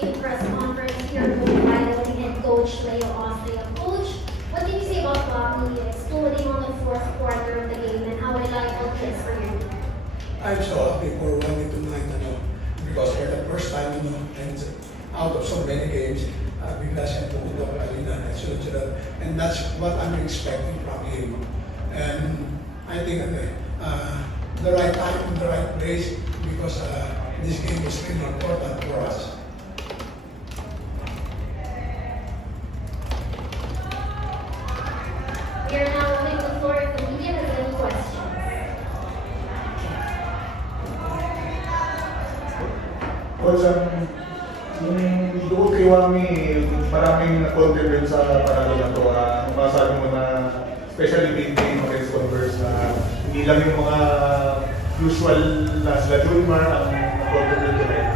post-game press conference here with head coach Leo Austria. Coach, what can you say about Wami exploding on the fourth quarter of the game and how reliable it is for you? I'm so happy for Wami tonight, because for the first time, and out of so many games, bigla siya pumunta ko kanina at sunod-sunod. And that's what I'm expecting from him. And I think the right time, the right place, because this game is really important for us. We are now opening the floor if the media has any questions. Coach, yung doon kay Wami, maraming na-contribute sa panalo na ito. Masasabi mo na, especially big game against Converse, na hindi lang yung mga usual na sila Julmar ang na-contribute to it.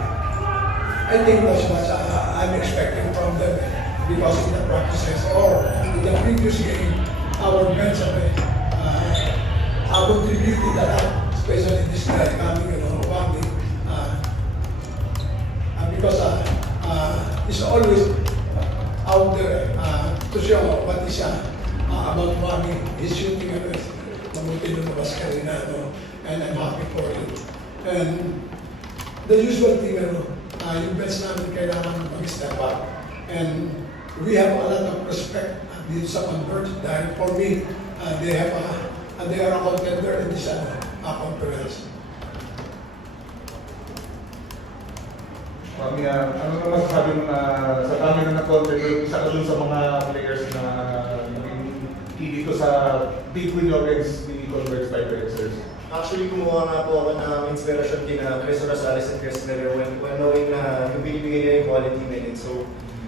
I think that's what I'm expecting from them, because in the practices or in the previous game, our bench contributed a lot, especially this guy coming, Wami, because he's always out there to show what is about Wami. He's shooting at us. Mabuti lumabas kanina, and I'm happy for it. And the usual thing, yung bench namin kailangan mag-step up. And we have a lot of respect dito sa Converge dahil for me, they are a contender in this conference. Mami, ano naman masasabi mo na sa dami na na-contribute, isa ka dun sa mga players na dito sa big win against the Converge Vipers? Actually, kumuha nga po ako ng inspirasyon kina Chris Rosales and Chris Miller when knowing na yung binibigay nila yung quality minutes. So,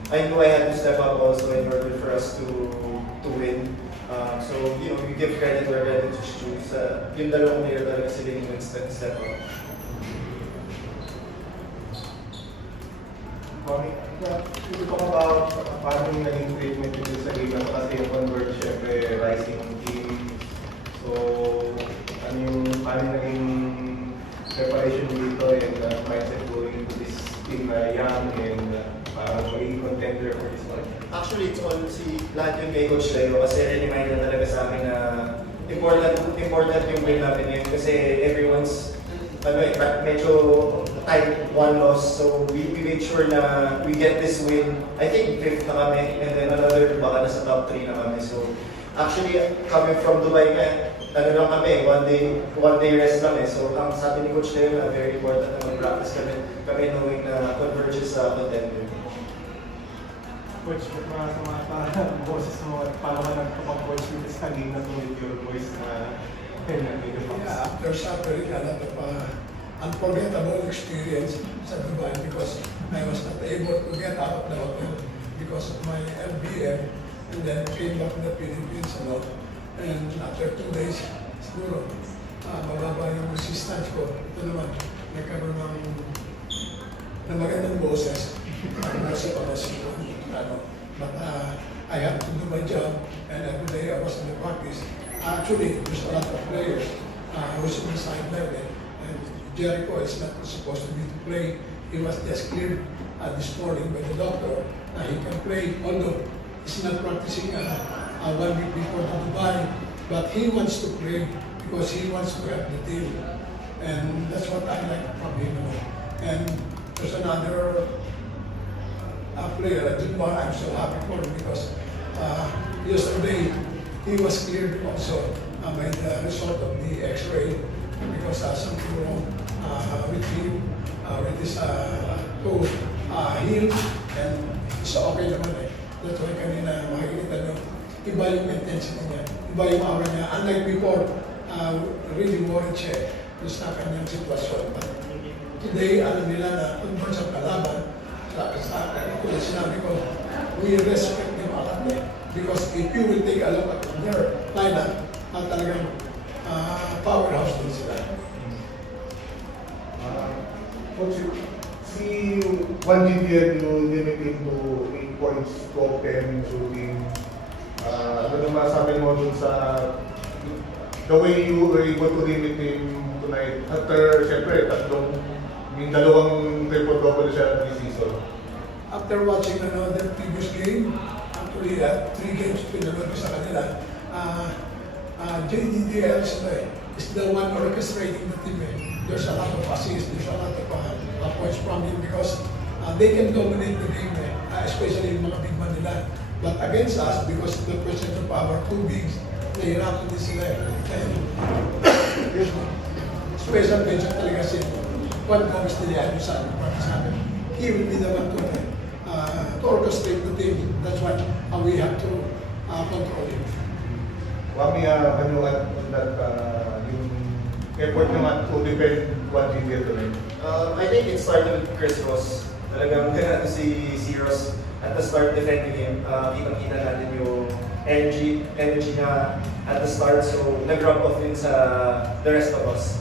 I knew I had to step up also in order for us to win. So, we give credit where credit is due. Yung dalawang player talaga sila yung step up. Mami, can you talk about paano yung naging treatment dito sa game na kasi yung Converge, syempre, rising team. So, paano naging preparation dito and mindset going into this team na young and parang magiging contender for this one? Actually, it's all lahat yung kay Coach Leo kasi remind na talaga sa amin na important yung win natin ngayon kasi everyone's medyo tight, one loss. So we made sure na we get this win. I think 5th na kami and then another baka nasa top 3 na kami. So actually, coming from Dubai lang kami, one day rest lang So ang sabi ni Coach Leo na very important na mag-practice kami knowing na Converge is contender. Coach, sa mga boses mo at paano ka nagpapag-coach with this game na with your voice na after suffering a lot of unforgettable experience sa Dubai because I was not able to get out of the hotel because of my LBM and then came back to the Philippines and after 2 days siguro mababa yung resistance ko. Ito naman, nagkaroon ng magandang boses nasa pamasin ko. But I have to do my job and every day I was in the practice. Actually, there's a lot of players who's on the sideline and Jericho is not supposed to play. He was just cleared this morning by the doctor that he can play, although he's not practicing 1 week before to Dubai, but he wants to play because he wants to help the team. And that's what I like from him. And there's another player, Jumbar, I'm so happy for him because yesterday he was cleared also by the result of the X-ray because something wrong with him, with his toe healed and it's okay naman That's why kanina makikita nyo, iba yung intensity niya, iba yung aura niya. Unlike before, really worried siya sa kanyang sitwasyon. But today, alam nila na kung sa kalaban, sa tulad sinabi ko, we respect them a lot because if you will take a look at their lineup, talagang powerhouse din sila. Coach, si Juan Gideon, you limit him to 8 points, 12-10 shooting. Ano naman masabi mo dun sa the way you were able to limit him tonight? After, siyempre, yung dalawang triple-double siya this season. after watching their previous game, actually 3 games pinanood ko sa kanila, JDDL is the one orchestrating the team. There's a lot of assists, there's a lot of points from him because they can dominate the game, especially yung mga big man nila. But against us, because the percent of our 2 bigs, nahirapan din sila. Special mention talaga si Juan Gomez de Leon sa amin. He will be the one to orchestrate the team. That's why we have to control him. Wami, ano on that, yung effort naman to defend what we did today? I think it started with Chris Ross. Talagang ganito si Ross at the start defending him. Kitang-kita natin yung energy niya at the start. So nag-rub off din sa the rest of us.